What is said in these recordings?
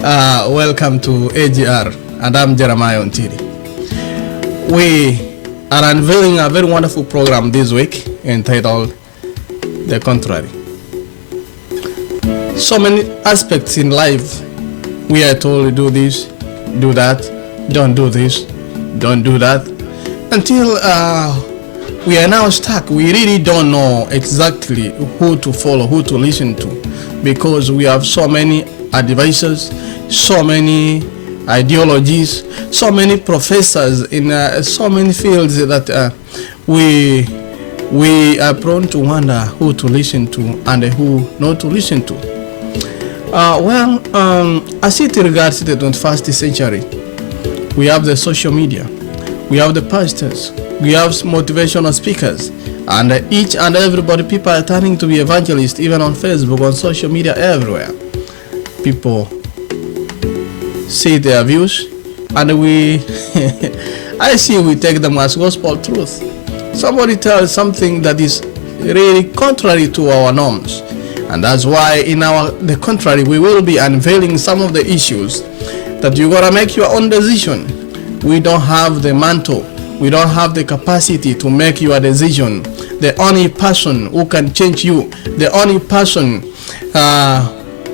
Welcome to AGR, and I'm Jeremiah Ontiri. We are unveiling a very wonderful program this week entitled The Contrary. So many aspects in life we are told to do this, do that, don't do this, don't do that, until we are now stuck. We really don't know exactly who to follow, who to listen to, because we have so many advisors, so many ideologies, so many professors in so many fields that we are prone to wonder who to listen to and who not to listen to. As it regards the 21st century, we have the social media, we have the pastors, we have motivational speakers, and each and everybody, people are turning to be evangelists, even on Facebook, on social media, everywhere. People say their views, and I see we take them as gospel truth. Somebody tells something that is really contrary to our norms, and that's why in the contrary, we will be unveiling some of the issues that you gotta make your own decision. We don't have the mantle, we don't have the capacity to make your decision. The only person who can change you, the only person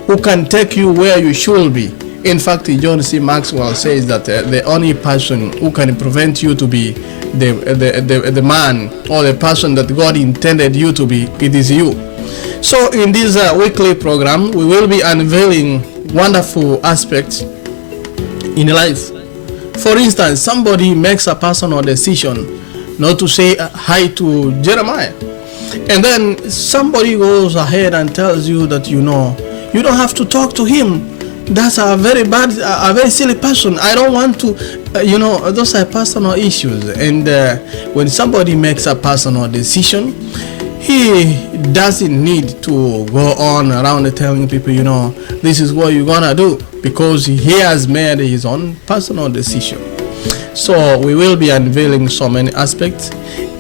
who can take you where you should be. In fact, John C. Maxwell says that the only person who can prevent you to be the man or the person that God intended you to be, it is you. So in this weekly program, we will be unveiling wonderful aspects in life. For instance, somebody makes a personal decision not to say hi to Jeremiah, and then somebody goes ahead and tells you that you don't have to talk to him. That's a very bad, a very silly person. I don't want to, those are personal issues. And when somebody makes a personal decision, he doesn't need to go on around telling people, this is what you're gonna do, because he has made his own personal decision. So we will be unveiling so many aspects.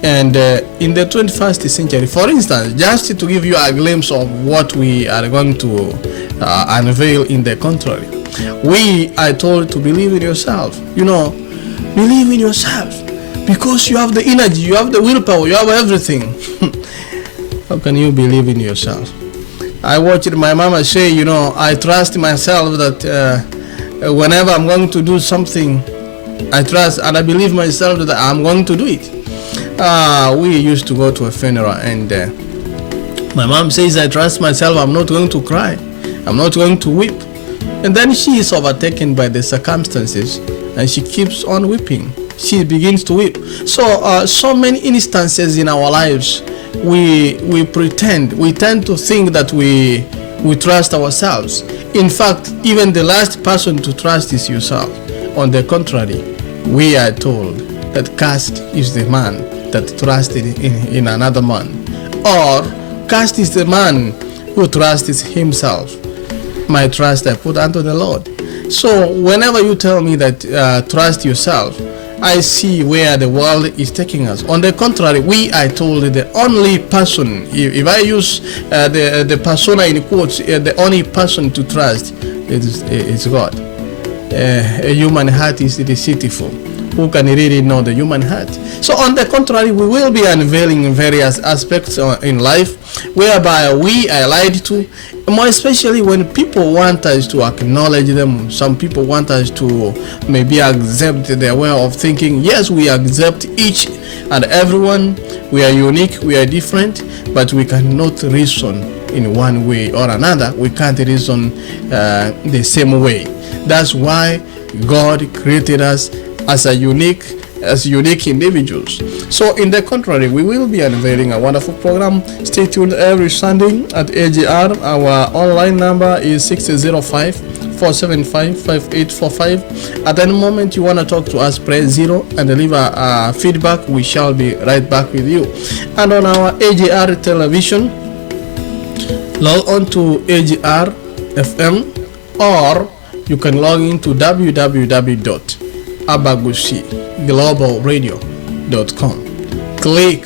And in the 21st century, for instance, just to give you a glimpse of what we are going to unveil in the contrary, we are told to believe in yourself. Believe in yourself, because you have the energy, you have the willpower, you have everything. How can you believe in yourself? I watched my mama say, I trust myself that whenever I'm going to do something, I trust and I believe myself that I'm going to do it. We used to go to a funeral, and my mom says, I trust myself, I'm not going to cry, I'm not going to weep. And then she is overtaken by the circumstances, and she keeps on weeping. She begins to weep. So many instances in our lives, we pretend, we tend to think that we trust ourselves. In fact, even the last person to trust is yourself. On the contrary, we are told that cursed is the man that trusted in another man, or cursed is the man who trusts himself. My trust I put unto the Lord. So whenever you tell me that trust yourself, I see where the world is taking us. On the contrary, we are told the only person, if I use the persona in quotes, the only person to trust is God. A human heart is deceitful. Who can really know the human heart? So on the contrary, we will be unveiling various aspects in life whereby we are lied to, more especially when people want us to acknowledge them. Some people want us to maybe accept their way of thinking. Yes, we accept each and everyone. We are unique, we are different, but we cannot reason in one way or another. We can't reason the same way. That's why God created us as unique individuals. So in the contrary, we will be unveiling a wonderful program. Stay tuned every Sunday at AGR. Our online number is 605-475-5845. At any moment you want to talk to us, press 0 and leave a feedback. We shall be right back with you. And on our AGR television, log on to AGR FM, or you can log into www.abagusiglobalradio.com. Click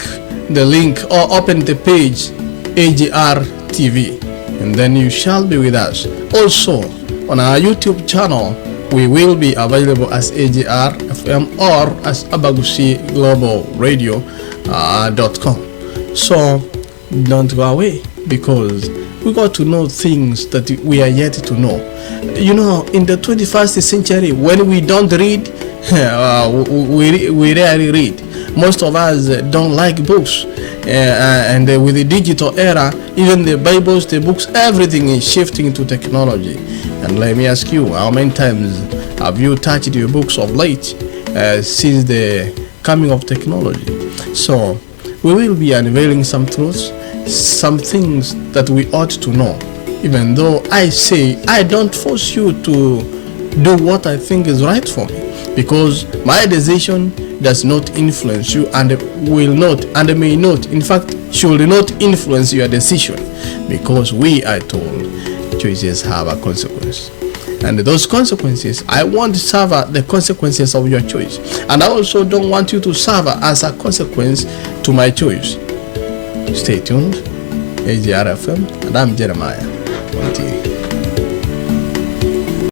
the link or open the page AGR TV, and then you shall be with us. Also On our YouTube channel, we will be available as AGR FM or as Abagushi Global Radio.com. So don't go away, because we got to know things that we are yet to know. You know, in the 21st century, when we don't read, we rarely read. Most of us don't like books, and with the digital era, even the Bibles, the books, everything is shifting to technology. And let me ask you, how many times have you touched your books of late since the coming of technology? So we will be unveiling some truths, some things that we ought to know, even though I say I don't force you to do what I think is right for me, because my decision does not influence you and will not and may not, in fact, should not influence your decision, because we are told choices have a consequence. And those consequences, I want to suffer the consequences of your choice. And I also don't want you to suffer as a consequence to my choice. Stay tuned. AGR FM, and I'm Jeremiah.